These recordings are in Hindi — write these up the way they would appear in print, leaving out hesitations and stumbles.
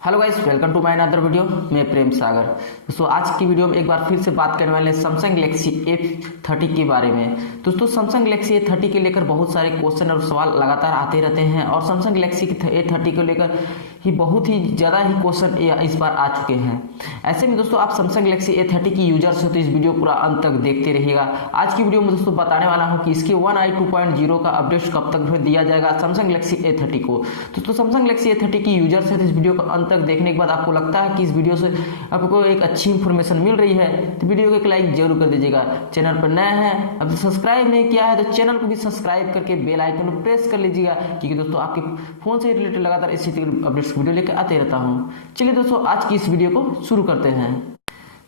Hello guys, welcome to my another video. मैं प्रेम सागर। दोस्तों आज की वीडियो में एक बार फिर से बात करने वाले हैं सैमसंग गैलेक्सी A30 के बारे में। दोस्तों सैमसंग गैलेक्सी A30 के लेकर बहुत सारे क्वेश्चन और सवाल लगातार आते रहते हैं और सैमसंग गैलेक्सी A30 को लेकर ही बहुत ही ज़्यादा ही क्वेश्चन इस बार आ चुके हैं। ऐसे में दोस्तों आप सैमसंग गैलेक्सी A30 की यूजर्स हो तो इस वीडियो पूरा अंत तक देखते रहिएगा। आज की वीडियो में दोस्तों बताने वाला हूँ कि इसके One UI 2.0 का अपडेट कब तक दिया जाएगा सैमसंग गैलेक्सी A30 को। दोस्तों सैमसंग गैलेक्सी A30 की यूजर्स है तो इस वीडियो को अंत तक देखने के बाद आपको लगता है कि इस वीडियो से आपको एक अच्छी इंफॉर्मेशन मिल रही है तो वीडियो को एक लाइक जरूर कर दीजिएगा। चैनल पर नया है, अब सब्सक्राइब नहीं किया है तो चैनल को भी सब्सक्राइब करके बेल आइकन को प्रेस कर लीजिएगा, क्योंकि दोस्तों आपके फोन से रिलेटेड लगातार इसी अपडेट्स वीडियो लेकर आते रहता हूँ। चलिए दोस्तों आज की इस वीडियो को शुरू करते हैं।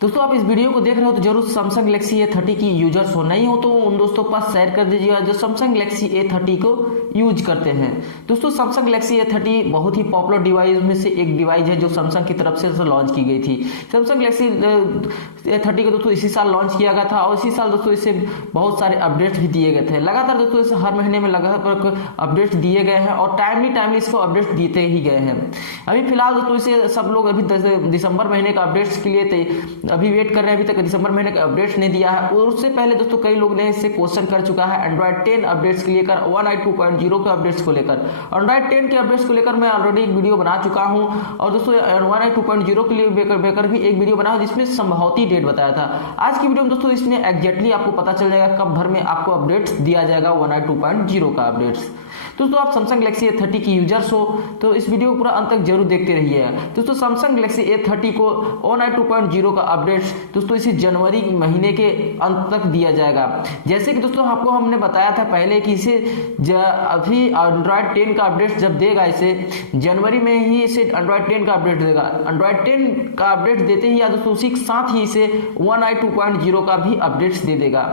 दोस्तों आप इस वीडियो को देख रहे हो तो जरूर सैमसंग गैलेक्सी A30 की यूजर्स हो, नहीं हो तो उन दोस्तों के पास शेयर कर दीजिएगा जो सैमसंग गैलेक्सी A30 को यूज करते हैं। दोस्तों सैमसंग गैलेक्सी A30 बहुत ही पॉपुलर डिवाइस में से एक डिवाइस है जो सैमसंग की तरफ से लॉन्च की गई थी। सैमसंग गैलेक्सी A30 को दोस्तों इसी साल लॉन्च किया गया था और इसी साल दोस्तों इसे बहुत सारे अपडेट्स भी दिए गए थे। लगातार दोस्तों इसे हर महीने में लगातार अपडेट्स दिए गए हैं और टाइमली इसको अपडेट्स देते ही गए हैं। अभी फिलहाल दोस्तों इसे सब लोग अभी दिसंबर महीने का अपडेट्स के लिए अभी वेट कर रहे हैं। अभी तक दिसंबर महीने का अपडेट्स नहीं दिया है और उससे पहले दोस्तों कई लोग ने इससे क्वेश्चन कर चुका है एंड्रॉइड 10 अपडेट्स के लेकर, One UI 2.0 के अपडेट्स को लेकर। एंड्रॉइड 10 के अपडेट्स को लेकर मैं ऑलरेडी एक वीडियो बना चुका हूं और दोस्तों One UI 2.0 के लिए बेकर भी एक वीडियो बना जिसमें संभावित डेट बताया था। आज की वीडियो में दोस्तों इसमें एग्जैक्टली आपको पता चल जाएगा कब भर में आपको अपडेट्स दिया जाएगा One UI 2.0 का अपडेट्स। दोस्तों आप सैमसंग गैलेक्सी A30 की यूजर्स हो तो इस वीडियो को पूरा अंत तक जरूर देखते रहिए। दोस्तों सैमसंग गैलेक्सी A30 को One UI 2.0 का अपडेट्स दोस्तों इसी जनवरी महीने के अंत तक दिया जाएगा। जैसे कि दोस्तों आपको हमने बताया था पहले कि इसे अभी एंड्रॉइड 10 का अपडेट जब देगा, इसे जनवरी में ही इसे एंड्रॉइड 10 का अपडेट देगा। एंड्रॉइड 10 का अपडेट देते ही या दोस्तों उसी के साथ ही इसे One UI 2.0 का भी अपडेट्स दे देगा,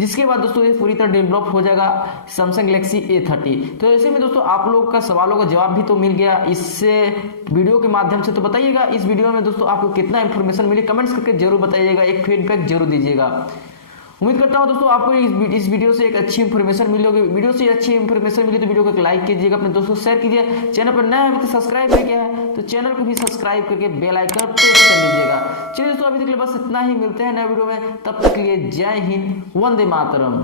जिसके बाद दोस्तों ये पूरी तरह डेवलप हो जाएगा सैमसंग गैलेक्सी A30। तो ऐसे में दोस्तों आप लोगों का सवालों का जवाब भी तो मिल गया इससे वीडियो के माध्यम से। तो बताइएगा इस वीडियो में दोस्तों आपको कितना इंफॉर्मेशन मिली, कमेंट्स करके जरूर बताइएगा, एक फीडबैक जरूर दीजिएगा। उम्मीद करता हूं दोस्तों आपको इस वीडियो से एक अच्छी इंफॉर्मेशन मिली होगी। वीडियो से अच्छी इंफॉर्मेशन मिली तो वीडियो को एक लाइक कीजिएगा, अपने दोस्तों को शेयर कीजिए। चैनल पर नया है तो सब्सक्राइब नहीं किया है तो चैनल को भी सब्सक्राइब करके बेल आइकन प्रेस कर लीजिएगा। चलिए दोस्तों अभी तक के लिए बस इतना ही, मिलते हैं नए वीडियो में, तब तक के लिए जय हिंद, वंदे मातरम।